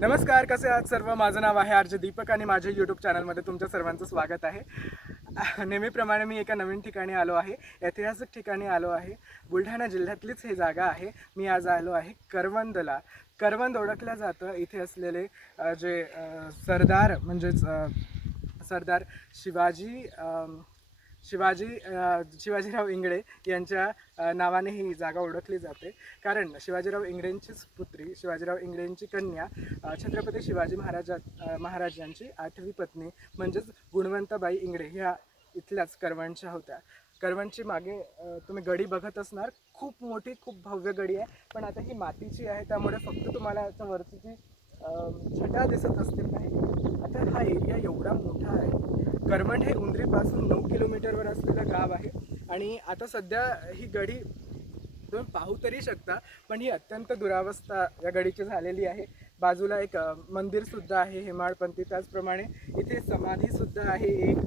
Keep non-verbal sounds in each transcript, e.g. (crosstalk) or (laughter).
नमस्कार कसे आहात सर्व? माझं नाव आहे आर्ज दीपक आणि माझ्या यूट्यूब चॅनलमध्ये तुमच्या सर्वांचं स्वागत आहे. (laughs) नेहमीप्रमाणे मी एका नवीन ठिकाणी आलो आहे ऐतिहासिक ठिकाणी आलो आहे. बुलढाणा जिल्ह्यातलीच ही जागा आहे. मी आज आलो आहे करवंदला. करवंद ओळखलं जातं इथे असलेले जे सरदार म्हणजेच सरदार शिवाजी शिवाजी शिवाजीराव इंगळे यांच्या नावाने ही जागा ओळखली जाते. कारण शिवाजीराव इंगळेंचीच पुत्री शिवाजीराव इंगळेंची कन्या छत्रपती शिवाजी महाराजा महाराज महाराजांची आठवी पत्नी म्हणजेच गुणवंताबाई इंगळे ह्या इथल्याच करवणच्या होत्या. करवणची मागे तुम्ही गडी बघत असणार. खूप मोठी खूप भव्य गडी आहे. पण आता ही मातीची आहे त्यामुळे फक्त तुम्हाला याचं वरची जी छटा दिसत असतील नाही आता हा एरिया एवढा मोठा आहे. करमंड हे उंदरीपासून नऊ किलोमीटरवर असलेलं गाव आहे. आणि आता सध्या ही गडी तुम्ही पाहू तरी शकता पण ही अत्यंत दुरावस्था या गडीची झालेली आहे. बाजूला एक मंदिरसुद्धा आहे हेमाळपंथी त्याचप्रमाणे इथे समाधीसुद्धा आहे एक.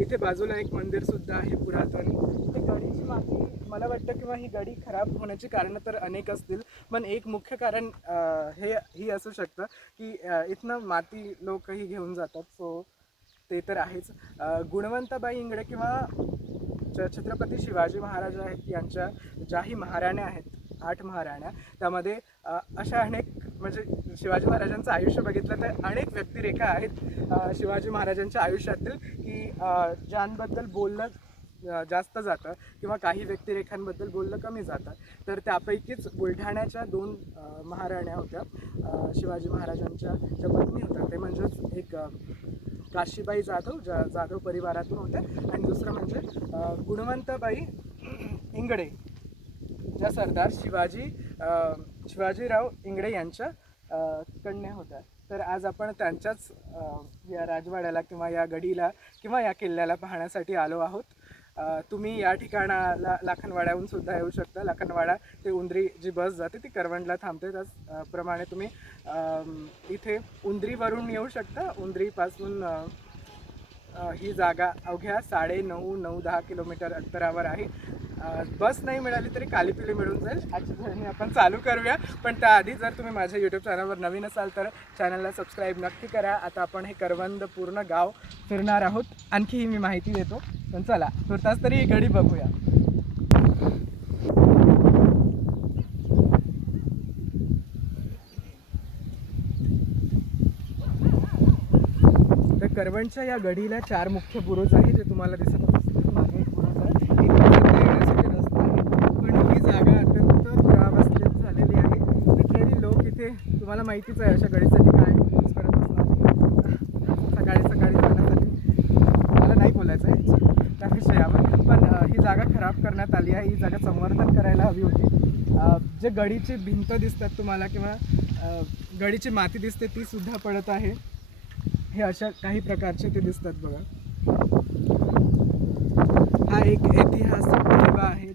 इथे बाजूला एक मंदिरसुद्धा आहे पुरातन. गडीची माती मला वाटतं किंवा ही गडी खराब होण्याची कारणं तर अनेक असतील. पण एक मुख्य कारण हे ही असू शकतं की इथनं माती लोकही घेऊन जातात. सो ते तर आहेच. गुणवंताबाई इंगडे किंवा छत्रपती शिवाजी महाराज आहेत यांच्या ज्याही महाराण्या आहेत आठ महाराण्या त्यामध्ये अशा अनेक म्हणजे शिवाजी महाराजांचं आयुष्य बघितलं तर अनेक व्यक्तिरेखा आहेत शिवाजी महाराजांच्या आयुष्यातील की ज्यांबद्दल बोललं जास्त जातं किंवा काही व्यक्तिरेखांबद्दल बोललं कमी जातं. तर त्यापैकीच बुलढाण्याच्या दोन महाराण्या होत्या. शिवाजी महाराजांच्या ज्या पत्नी होत्या ते म्हणजेच एक काशीबाई जाधव ज्या जाधव परिवारातून होत्या. आणि दुसरं म्हणजे गुणवंतबाई इंगडे ज्या सरदार शिवाजी शिवाजीराव इंगडे यांच्या कन्या होत्या. तर आज आपण त्यांच्याच या राजवाड्याला किंवा या गडीला किंवा या किल्ल्याला पाहण्यासाठी आलो आहोत. तुम्ही या ठिकाणाला लाखनवाड्याहून सुद्धा येऊ शकता. लाखनवाडा ते उंद्री जी बस जाते ती करवंडला थांबते. त्याचप्रमाणे तुम्ही इथे उंद्रीवरून येऊ शकता. उंद्रीपासून ही जागा अवघ्या साडे नऊ नऊ दहा किलोमीटर अंतरावर आहे. बस नाही मिळाली तरी कालीपिली मिळून जाईल. आजची जर्नी आपण चालू करूया. पण त्याआधी जर तुम्ही माझ्या यूट्यूब चॅनलवर नवीन असाल तर चॅनलला सबस्क्राईब नक्की करा. आता आपण हे करवंद पूर्ण गाव फिरणार आहोत. आणखीही मी माहिती देतो. पण चला तुर्तास तरी ही गडी बघूया. तर करवंडच्या या गडीला चार मुख्य बुरुज आहे जे तुम्हाला दिसत असतील मागे एक बुरुज आहे इथे सध्या येण्यासाठी रस्ता आहे पण ही जागा अत्यंत दुरावस्थेत झालेली आहे लिटरली लोक इथे तुम्हाला माहितीच आहे अशा गडीसाठी काय यूज करत असणार. सकाळी सकाळी जाण्यासाठी. मला नाही बोलायचं आहे. त्या विषयावर. पण ही जागा खराब करण्यात आली आहे. ही जागा संवर्धन करायला हवी होती. जे गडीची भिंत दिसतात तुम्हाला किंवा गडीची माती दिसते ती सुद्धा पडत आहे. हे अशा काही प्रकारचे ते दिसतात बघा. हा एक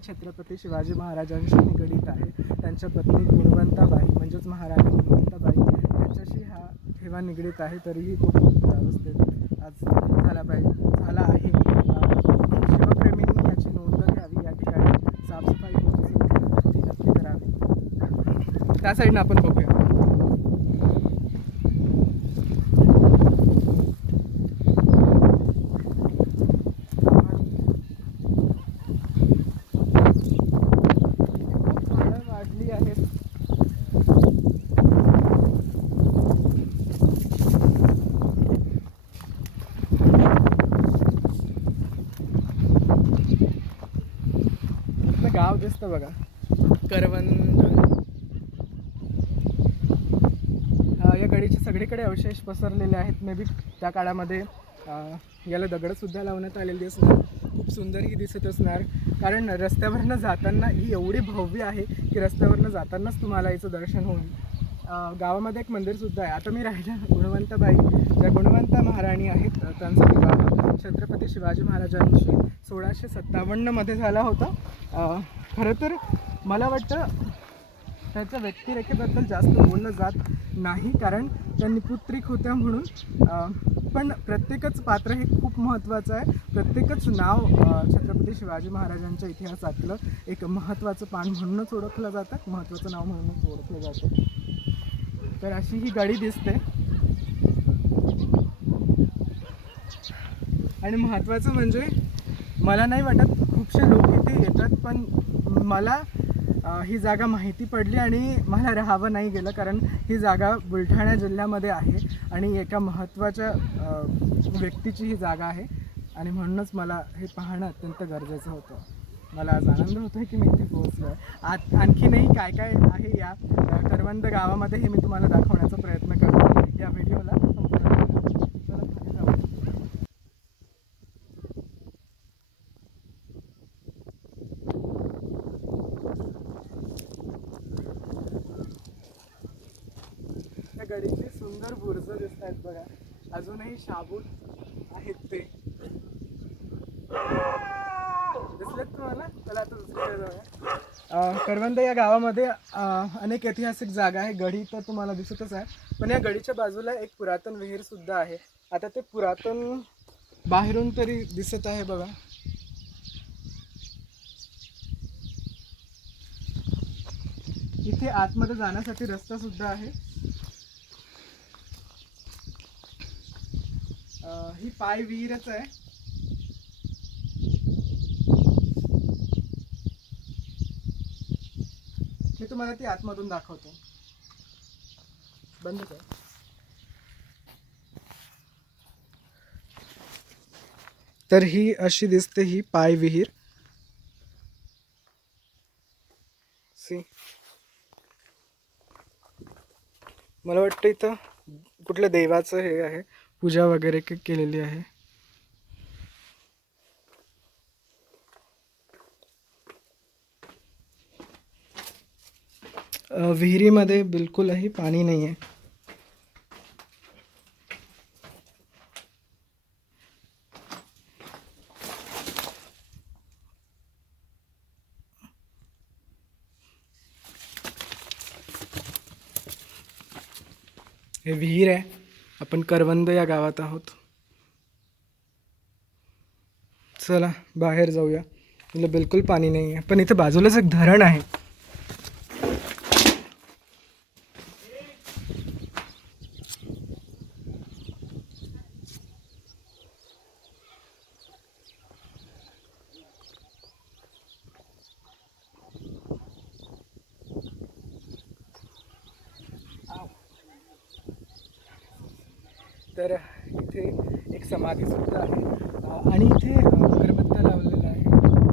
छत्रपती शिवाजी महाराजांशी निगडीत आहे. त्यांच्या पत्नी गुणवंताबाई म्हणजेच महाराणी गुणवंताबाई यांच्याशी हा ठेवा निगडीत आहे तरीही तो खूप आज झाला पाहिजे झाला आहे. शिवप्रेमींनी याची नोंद घ्यावी या ठिकाणी साफसफाई होत ती नक्की करावी. त्या साईडनं आपण बघूया. गाव दिसतं बघा. करवंद. या गडीचे सगळीकडे अवशेष पसरलेले आहेत. मे बी त्या काळामध्ये याला दगडसुद्धा लावण्यात आलेली असणार खूप सुंदरही दिसत असणार. कारण रस्त्यावरनं जाताना ही एवढी भव्य आहे की रस्त्यावरनं जातानाच तुम्हाला याचं दर्शन होईल. गावामध्ये एक मंदिरसुद्धा आहे. आता मी राहिल्या गुणवंतबाई ज्या गुणवंत महाराणी आहेत त्यांचा विवाह छत्रपती शिवाजी महाराजांशी सोळाशे सत्तावन्नमध्ये झाला होता. खरं तर मला वाटतं त्याच्या व्यक्तिरेखेबद्दल जास्त बोललं जात नाही कारण त्यांनी पुत्रिक होत्या म्हणून. पण प्रत्येकच पात्र हे खूप महत्त्वाचं आहे. प्रत्येकच नाव छत्रपती शिवाजी महाराजांच्या इतिहासातलं एक महत्त्वाचं पान म्हणूनच ओळखलं जातं. महत्त्वाचं नाव म्हणूनच ओळखलं जातं. तर अशी ही गडी दिसते. आणि महत्त्वाचं म्हणजे मला नाही वाटत खूपसे लोक इथे येतात पण मला ही जागा माहिती पडली आणि मला राहावं नाही गेलं कारण ही जागा बुलढाणा जिल्ह्यामध्ये आहे आणि एका महत्त्वाच्या व्यक्तीची ही जागा आहे. आणि म्हणूनच मला हे पाहणं अत्यंत गरजेचं होतं. मला आज आनंद होतो आहे की मी इथे पोहोचलो आत आणखीनही काय काय आहे या करवंद गावामध्ये हे मी तुम्हाला दाखवण्याचा प्रयत्न करतो या व्हिडिओला. संपूर्ण गडीची सुंदर बुरजं दिसत आहेत बघा. अजूनही शाबूत आहेत ते दिसलेत तुम्हाला चला आता दुसरीकडे जाऊया अं, करवंद या गावामध्ये अनेक ऐतिहासिक जागा आहे. गडी तर तुम्हाला दिसतच आहे. पण या गडीच्या बाजूला एक पुरातन विहीर सुद्धा आहे. आता ते पुरातन बाहेरून तरी दिसत आहे बघा. इथे आतमध्ये जाण्यासाठी रस्ता सुद्धा आहे. ही पाय विहीरच आहे. मी तुम्हाला ती आतमधून दाखवतो. बंद कर. तर ही अशी दिसते ही पाय विहीर. सी मला वाटतं इथं कुठल्या देवाचं हे आहे पूजा वगैरे केलेली आहे. विहिरीमध्ये बिलकुलही पाणी नाही आहे हे विहीर आहे. आपण करवंद या गावात आहोत. चला बाहेर जाऊया. तिला बिलकुल पाणी नाही आहे पण इथे बाजूलाच एक धरण आहे. तर इथे एक समाधी सुद्धा आहे. आणि इथे अं, अगरबत्त्या लावलेला आहे यामध्ये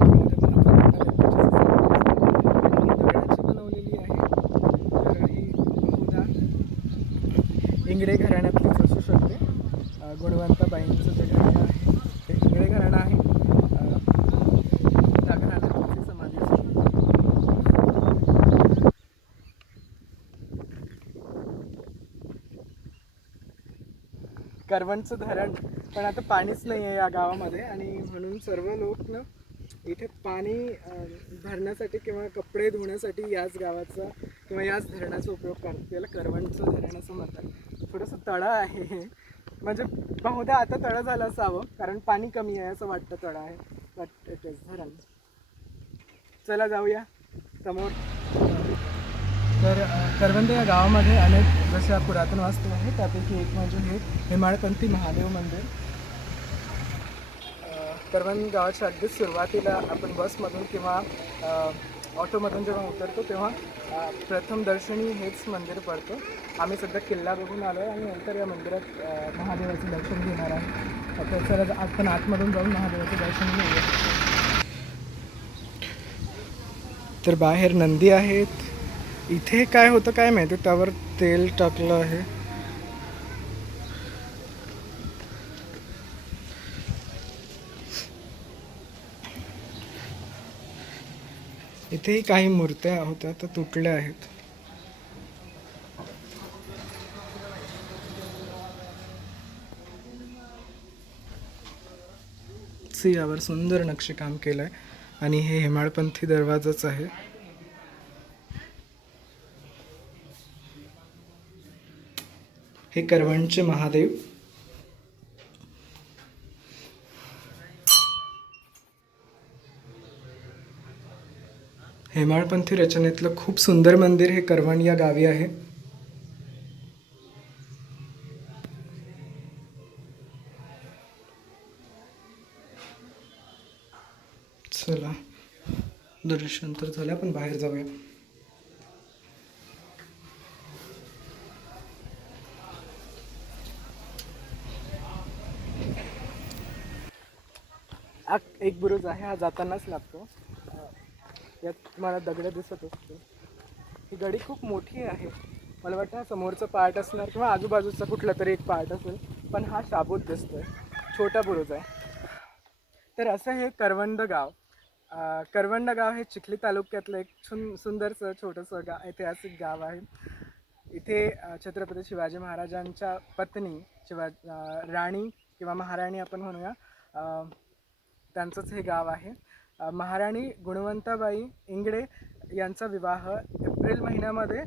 महत्त्वपूर्ण व्यक्तीची समाधी आहे. आणि ही दगडाची बनवलेली आहे तर ही बहुधा इंगडे घराण्यातलीच असू शकते अं, गुणवंताबाईंचं जे घराणं आहे ते इंगडे घराणं आहे अं, त्या घराण्यातलीच ही समाधी असू शकते करवणचं धरण. पण आता पाणीच नाही आहे या गावामध्ये आणि म्हणून सर्व लोक ना इथे पाणी भरण्यासाठी किंवा कपडे धुण्यासाठी याच गावाचा किंवा याच धरणाचा उपयोग करतात याला करवणचं धरण असं म्हणतात. थोडंसं तळं आहे. हे. म्हणजे बहुधा आता तळं झालं असावं कारण पाणी कमी आहे असं वाटतं तळं आहे. बट इट इज धरण. चला जाऊया. समोर. तर करवंदे करवंद या गावामध्ये अनेक जशा पुरातन वास्तू आहे त्यापैकी एक म्हणजे हे हेमाळपंथी महादेव मंदिर. करवंद गावाच्या अगदीच सुरुवातीला आपण बसमधून किंवा ऑटोमधून जेव्हा उतरतो तेव्हा प्रथम दर्शनी हेच मंदिर पडतं. आम्ही सध्या किल्ला बघून आलो आहे आणि नंतर या मंदिरात महादेवाचे महादेवाचं दर्शन घेणार आहे त्याच्या चला आपण आतमधून जाऊन महादेवाचं दर्शन घेऊया. तर बाहेर नंदी आहेत. इथे काय होतं काय माहिती? त्यावर तेल टाकलं आहे. इथेही काही मूर्त्या होत्या तर तुटल्या आहेत. सी यावर सुंदर नक्षीकाम केलं आहे आणि हे हेमाळपंथी दरवाजाच आहे. हे करवणचे महादेव. हेमाळपंथी रचनेतलं खूप सुंदर मंदिर हे करवण या गावी आहे. चला. दर्शन तर झालं आपण बाहेर जाऊया. हा एक बुरुज आहे हा जातानाच लागतो. यात तुम्हाला दगड दिसत असते ही गडी खूप मोठी आहे. मला वाटतं हा समोरचं पार्ट असणार किंवा आजूबाजूचा कुठला तरी एक पार्ट असेल पण हा शाबूत दिसतो आहे छोटा बुरुज आहे. तर असं हे करवंद गाव. करवंड गाव हे चिखली तालुक्यातलं एक छुन सुंदरसं छोटंसं गा ऐतिहासिक गाव आहे. इथे छत्रपती शिवाजी महाराजांच्या पत्नी शिवा राणी किंवा महाराणी आपण म्हणूया त्यांचंच हे गाव आहे. महाराणी गुणवंताबाई इंगडे यांचा विवाह एप्रिल महिन्यामध्ये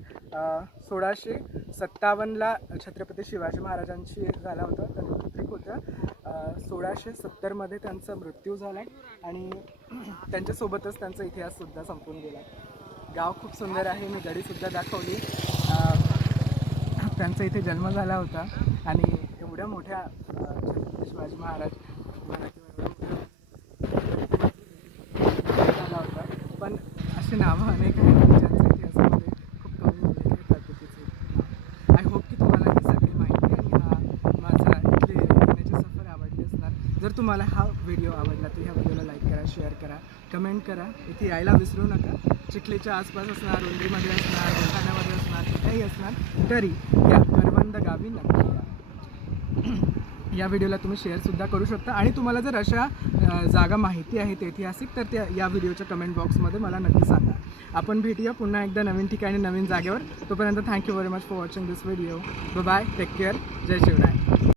सोळाशे सत्तावन्नला छत्रपती शिवाजी महाराजांशी झाला होता. त्यांनी पुत्रिक होतं. सोळाशे सत्तरमध्ये त्यांचा मृत्यू झाला आणि त्यांच्यासोबतच त्यांचा इतिहाससुद्धा संपून गेला. गाव खूप सुंदर आहे. मी गडीसुद्धा दाखवली. त्यांचा इथे जन्म झाला होता आणि एवढ्या मोठ्या छत्रपती शिवाजी महाराज महाराज झाला होता पण अशी नावं अनेक आहेत की ज्यांच्या इतिहासामध्ये खूप कमी उल्लेख आहे प्रकृतीचे आय होप की तुम्हाला ही सगळी माहिती आणि हा माझा इथले येण्याची सफर आवडली असणार जर तुम्हाला हा व्हिडिओ आवडला तर ह्या व्हिडिओला लाईक करा शेअर करा कमेंट करा. इथे यायला विसरू नका. चिखलीच्या आसपास असणार रुंदीमध्ये असणार बुलढाण्यामध्ये असणार कुठेही असणार तरी या करवंद गावी नक्की या. (clears throat) या व्हिडिओला तुम्ही शेअरसुद्धा करू शकता. आणि तुम्हाला जर अशा जागा माहिती आहेत ऐतिहासिक तर त्या या व्हिडिओच्या कमेंट बॉक्समध्ये मला नक्की सांगा. आपण भेटूया पुन्हा एकदा नवीन ठिकाणी नवीन जागेवर. तोपर्यंत thank you very much for watching this video bye take care Jai Shivray.